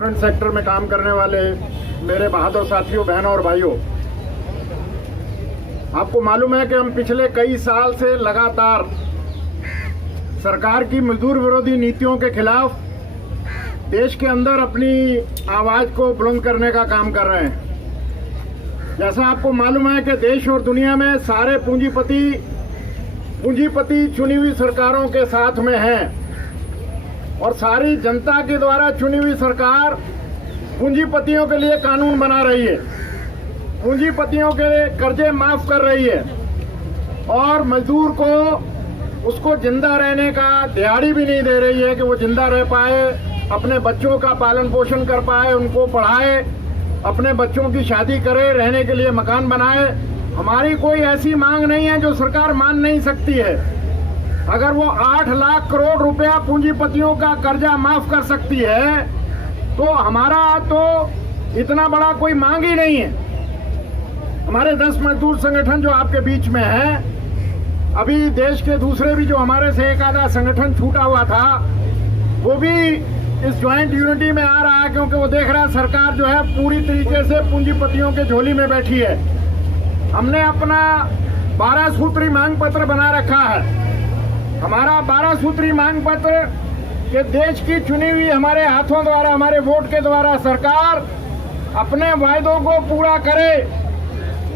Different sector में काम करने वाले मेरे बहादुर साथियों, बहनों और भाइयों, आपको मालूम है कि हम पिछले कई साल से लगातार सरकार की मजदूर विरोधी नीतियों के खिलाफ देश के अंदर अपनी आवाज़ को बुलंद करने का काम कर रहे हैं। जैसा आपको मालूम है कि देश और दुनिया में सारे पूंजीपति चुनी हुई सरकारों के साथ में हैं और सारी जनता के द्वारा चुनी हुई सरकार पूंजीपतियों के लिए कानून बना रही है, पूंजीपतियों के कर्जे माफ कर रही है और मजदूर को उसको जिंदा रहने का दिहाड़ी भी नहीं दे रही है कि वो जिंदा रह पाए, अपने बच्चों का पालन पोषण कर पाए, उनको पढ़ाए, अपने बच्चों की शादी करे, रहने के लिए मकान बनाए। हमारी कोई ऐसी मांग नहीं है जो सरकार मान नहीं सकती है। अगर वो 8 लाख करोड़ रुपया पूंजीपतियों का कर्जा माफ कर सकती है तो हमारा तो इतना बड़ा कोई मांग ही नहीं है। हमारे 10 मजदूर संगठन जो आपके बीच में है, अभी देश के दूसरे भी जो हमारे से एक आधा संगठन छूटा हुआ था वो भी इस ज्वाइंट यूनिटी में आ रहा है, क्योंकि वो देख रहा है सरकार जो है पूरी तरीके से पूंजीपतियों के झोली में बैठी है। हमने अपना 12 सूत्री मांग पत्र बना रखा है। हमारा 12 सूत्री मांग पत्र कि देश की चुनी हुई हमारे हाथों द्वारा, हमारे वोट के द्वारा सरकार अपने वायदों को पूरा करे,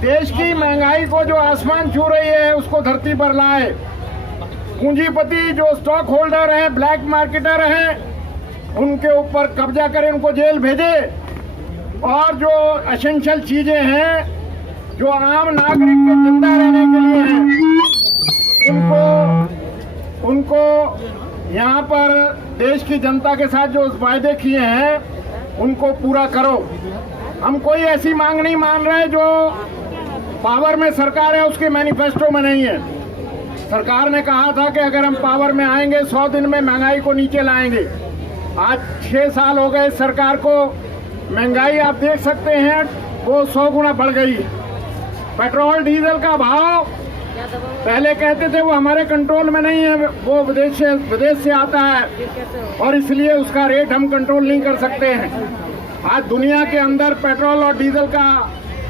देश की महंगाई को जो आसमान छू रही है उसको धरती पर लाए, पूंजीपति जो स्टॉक होल्डर हैं, ब्लैक मार्केटर हैं, उनके ऊपर कब्जा करें, उनको जेल भेजे और जो एसेंशियल चीजें हैं जो आम नागरिक के जिंदा रहने के लिए हैं उनको यहाँ पर देश की जनता के साथ जो वायदे किए हैं उनको पूरा करो। हम कोई ऐसी मांग नहीं मान रहे जो पावर में सरकार है उसके मैनिफेस्टो में नहीं है। सरकार ने कहा था कि अगर हम पावर में आएंगे 100 दिन में महंगाई को नीचे लाएंगे। आज 6 साल हो गए सरकार को, महंगाई आप देख सकते हैं वो 100 गुना बढ़ गई। पेट्रोल डीजल का भाव पहले कहते थे वो हमारे कंट्रोल में नहीं है, वो विदेश से आता है और इसलिए उसका रेट हम कंट्रोल नहीं कर सकते हैं। आज दुनिया के अंदर पेट्रोल और डीजल का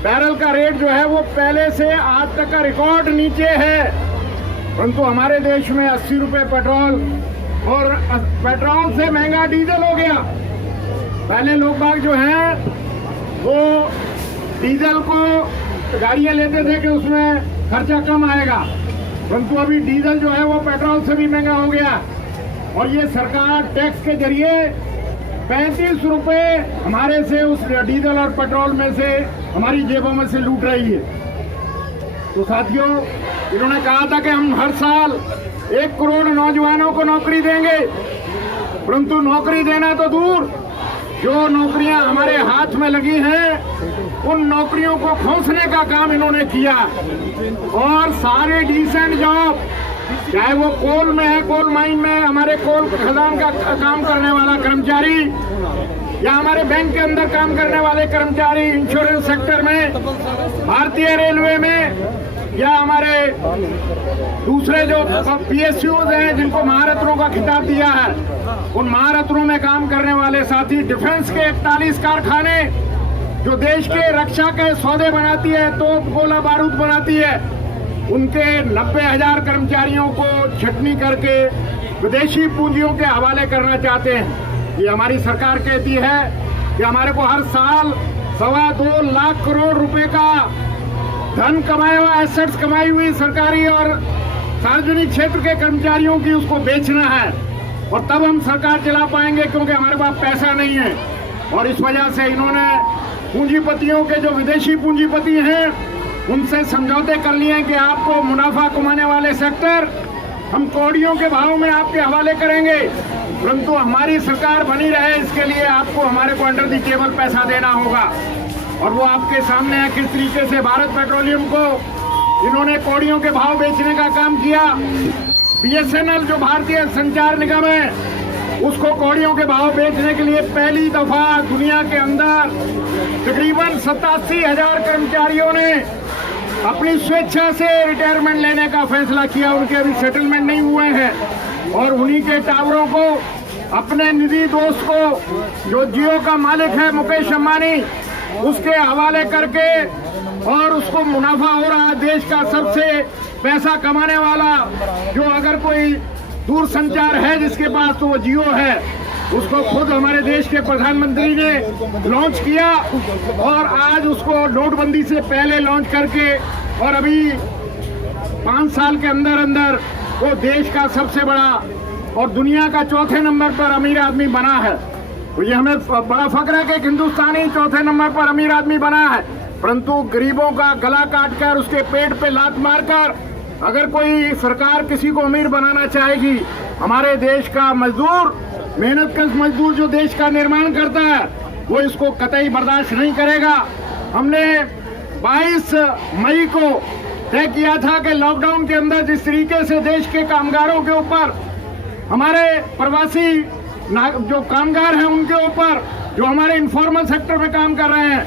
बैरल का रेट जो है वो पहले से आज तक का रिकॉर्ड नीचे है, परंतु हमारे देश में 80 रुपए पेट्रोल और पेट्रोल से महंगा डीजल हो गया। पहले लोग बाग जो हैं वो डीजल को गाड़ियां लेते थे कि उसमें खर्चा कम आएगा, परंतु अभी डीजल जो है वो पेट्रोल से भी महंगा हो गया और ये सरकार टैक्स के जरिए 35 रुपए हमारे से उस डीजल और पेट्रोल में से हमारी जेबों में से लूट रही है। तो साथियों, इन्होंने कहा था कि हम हर साल 1 करोड़ नौजवानों को नौकरी देंगे, परंतु नौकरी देना तो दूर, जो नौकरियां हमारे हाथ में लगी हैं उन नौकरियों को खोसने का काम इन्होंने किया और सारे डिसेंट जॉब, चाहे वो कोल में है, कोल माइन में, हमारे कोल खदान का काम करने वाला कर्मचारी या हमारे बैंक के अंदर काम करने वाले कर्मचारी, इंश्योरेंस सेक्टर में, भारतीय रेलवे में या हमारे दूसरे जो PSUs हैं जिनको महारत्नों का खिताब दिया है, उन महारत्नों में काम करने वाले साथी, डिफेंस के 41 कारखाने जो देश के रक्षा के सौदे बनाती है, तोप गोला बारूद बनाती है, उनके 90,000 कर्मचारियों को छटनी करके विदेशी पूंजियों के हवाले करना चाहते हैं। ये हमारी सरकार कहती है कि हमारे को हर साल 2.25 लाख करोड़ रुपए का धन कमाया हुआ, एसेट्स कमाई हुई सरकारी और सार्वजनिक क्षेत्र के कर्मचारियों की उसको बेचना है और तब हम सरकार चला पाएंगे, क्योंकि हमारे पास पैसा नहीं है। और इस वजह से इन्होंने पूंजीपतियों के जो विदेशी पूंजीपति हैं उनसे समझौते कर लिए कि आपको मुनाफा कमाने वाले सेक्टर हम कौड़ियों के भाव में आपके हवाले करेंगे, परंतु हमारी सरकार बनी रहे इसके लिए आपको हमारे को अंडर दी टेबल पैसा देना होगा। और वो आपके सामने है किस तरीके से भारत पेट्रोलियम को इन्होंने कौड़ियों के भाव बेचने का काम किया। BSNL जो भारतीय संचार निगम है उसको कौड़ियों के भाव बेचने के लिए पहली दफा दुनिया के अंदर तकरीबन 87,000 कर्मचारियों ने अपनी स्वेच्छा से रिटायरमेंट लेने का फैसला किया। उनके अभी सेटलमेंट नहीं हुए हैं और उन्हीं के टावरों को अपने निजी दोस्त को जो जियो का मालिक है मुकेश अंबानी उसके हवाले करके और उसको मुनाफा हो रहा है। देश का सबसे पैसा कमाने वाला जो अगर कोई दूर संचार है जिसके पास तो वो जियो है। उसको खुद हमारे देश के प्रधानमंत्री ने लॉन्च किया और आज उसको नोटबंदी से पहले लॉन्च करके और अभी 5 साल के अंदर अंदर वो देश का सबसे बड़ा और दुनिया का चौथे नंबर पर अमीर आदमी बना है। तो ये हमें बड़ा फक्र है कि हिंदुस्तानी चौथे नंबर पर अमीर आदमी बना है। परंतु गरीबों का गला काटकर उसके पेट पे लात मारकर अगर कोई सरकार किसी को अमीर बनाना चाहेगी, हमारे देश का मजदूर, मेहनतकश मजदूर जो देश का निर्माण करता है, वो इसको कतई बर्दाश्त नहीं करेगा। हमने 22 मई को तय किया था कि लॉकडाउन के अंदर जिस तरीके से देश के कामगारों के ऊपर, हमारे प्रवासी जो कामगार हैं उनके ऊपर, जो हमारे इन्फॉर्मल सेक्टर में काम कर रहे हैं,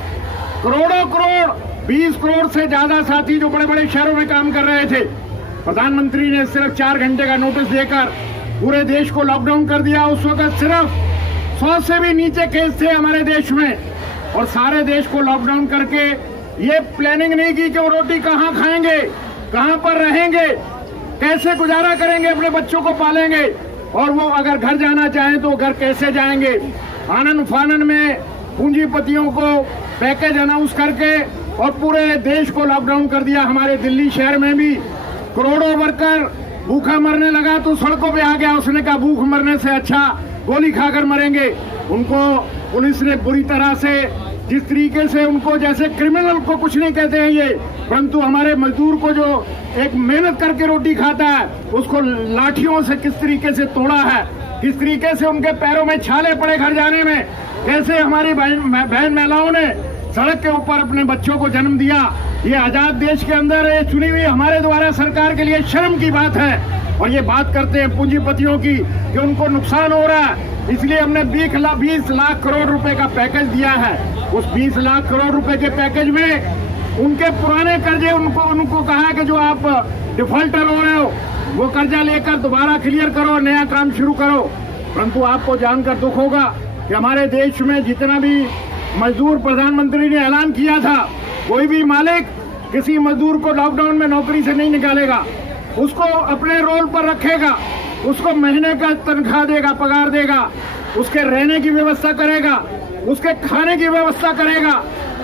करोड़ों करोड़ 20 करोड़ से ज्यादा साथी जो बड़े बड़े शहरों में काम कर रहे थे, प्रधानमंत्री ने सिर्फ 4 घंटे का नोटिस देकर पूरे देश को लॉकडाउन कर दिया। उस वक्त सिर्फ 100 से भी नीचे केस थे हमारे देश में और सारे देश को लॉकडाउन करके ये प्लानिंग नहीं की कि वो रोटी कहाँ खाएंगे, कहाँ पर रहेंगे, कैसे गुजारा करेंगे, अपने बच्चों को पालेंगे और वो अगर घर जाना चाहें तो घर कैसे जाएंगे। आनन फानन में पूंजीपतियों को पैकेज अनाउंस करके और पूरे देश को लॉकडाउन कर दिया। हमारे दिल्ली शहर में भी करोड़ों वर्कर भूखा मरने लगा तो सड़कों पे आ गया। उसने कहा भूख मरने से अच्छा गोली खाकर मरेंगे। उनको पुलिस ने बुरी तरह से जिस तरीके से उनको जैसे क्रिमिनल को कुछ नहीं कहते हैं ये, परंतु हमारे मजदूर को जो एक मेहनत करके रोटी खाता है उसको लाठियों से किस तरीके से तोड़ा है, किस तरीके से उनके पैरों में छाले पड़े घर जाने में, कैसे हमारी बहन महिलाओं ने सड़क के ऊपर अपने बच्चों को जन्म दिया। ये आजाद देश के अंदर ये चुनी हुई हमारे द्वारा सरकार के लिए शर्म की बात है। और ये बात करते हैं पूंजीपतियों की कि उनको नुकसान हो रहा है, इसलिए हमने 20 लाख करोड़ रुपए का पैकेज दिया है। उस 20 लाख करोड़ रुपए के पैकेज में उनके पुराने कर्जे उनको कहा कि जो आप डिफॉल्टर हो रहे हो वो कर्जा लेकर दोबारा क्लियर करो, नया काम शुरू करो। परंतु आपको जानकर दुख होगा कि हमारे देश में जितना भी मजदूर प्रधानमंत्री ने ऐलान किया था, कोई भी मालिक किसी मजदूर को लॉकडाउन में नौकरी से नहीं निकालेगा, उसको अपने रोल पर रखेगा, उसको महीने का तनख्वाह देगा, पगार देगा, उसके रहने की व्यवस्था करेगा, उसके खाने की व्यवस्था करेगा।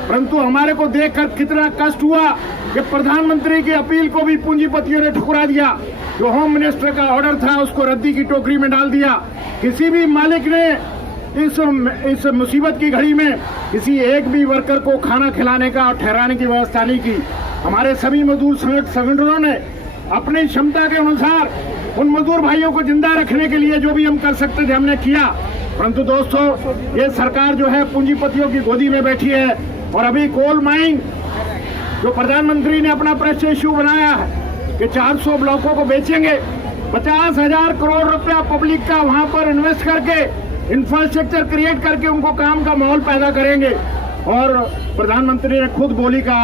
परंतु हमारे को देखकर कितना कष्ट हुआ कि प्रधानमंत्री की अपील को भी पूंजीपतियों ने ठुकरा दिया। जो होम मिनिस्टर का ऑर्डर था उसको रद्दी की टोकरी में डाल दिया। किसी भी मालिक ने इस मुसीबत की घड़ी में किसी एक भी वर्कर को खाना खिलाने का और ठहराने की व्यवस्था नहीं की। हमारे सभी मजदूर संगठनों ने अपनी क्षमता के अनुसार उन मजदूर भाइयों को जिंदा रखने के लिए जो भी हम कर सकते थे हमने किया। परंतु दोस्तों, ये सरकार जो है पूंजीपतियों की गोदी में बैठी है। और अभी कोल माइन जो प्रधानमंत्री ने अपना प्रेस इश्यू बनाया है कि 400 ब्लॉकों को बेचेंगे, 50,000 करोड़ रुपया पब्लिक का वहां पर इन्वेस्ट करके इंफ्रास्ट्रक्चर क्रिएट करके उनको काम का माहौल पैदा करेंगे। और प्रधानमंत्री ने खुद बोली का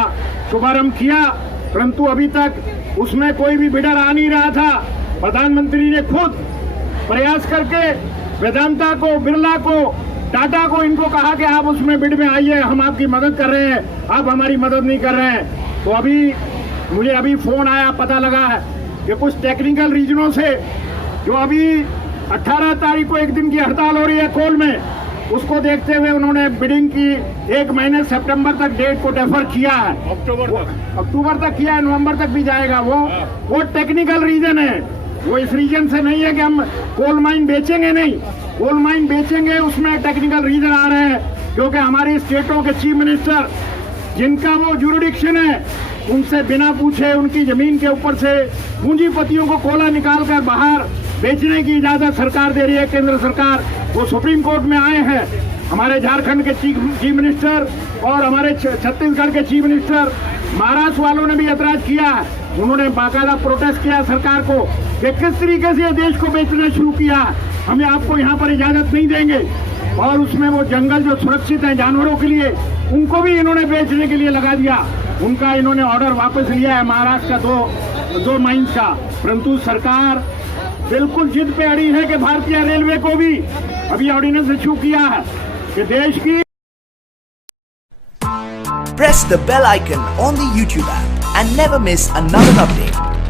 शुभारंभ किया, परंतु अभी तक उसमें कोई भी बिडर आ नहीं रहा था। प्रधानमंत्री ने खुद प्रयास करके वेदांता को, बिरला को, टाटा को इनको कहा कि आप उसमें बिड में आइए, हम आपकी मदद कर रहे हैं, आप हमारी मदद नहीं कर रहे हैं। तो अभी मुझे फोन आया, पता लगा है कि कुछ टेक्निकल रीजनों से जो अभी 18 तारीख को एक दिन की हड़ताल हो रही है कोल में, उसको देखते हुए उन्होंने बिडिंग की 1 महीने सितंबर तक डेट को डेफर किया है। अक्टूबर तक किया है, नवंबर तक भी जाएगा। वो टेक्निकल रीजन है, वो इस रीजन से नहीं है कि हम कोल माइन बेचेंगे, नहीं, कोल माइन बेचेंगे उसमें टेक्निकल रीजन आ रहे हैं। क्योंकि हमारी स्टेटों के चीफ मिनिस्टर जिनका वो जुरिडिक्शन है, उनसे बिना पूछे उनकी जमीन के ऊपर से पूंजीपतियों को कोयला निकालकर बाहर बेचने की इजाजत सरकार दे रही है, केंद्र सरकार। वो सुप्रीम कोर्ट में आए हैं। हमारे झारखंड के चीफ मिनिस्टर और हमारे छत्तीसगढ़ के चीफ मिनिस्टर, महाराष्ट्र वालों ने भी ऐतराज किया है। उन्होंने बाकायदा प्रोटेस्ट किया सरकार को कि किस तरीके से देश को बेचना शुरू किया, हमें आपको यहाँ पर इजाजत नहीं देंगे। और उसमें वो जंगल जो सुरक्षित हैं जानवरों के लिए, उनको भी इन्होंने बेचने के लिए लगा दिया। उनका इन्होंने ऑर्डर वापस लिया है, महाराष्ट्र का दो माइंस का। परंतु सरकार बिल्कुल जिद पे अड़ी है कि भारतीय रेलवे को भी अभी ऑर्डिनेंस इशू किया है कि देश की Press the bell icon on the YouTube app and never miss another update.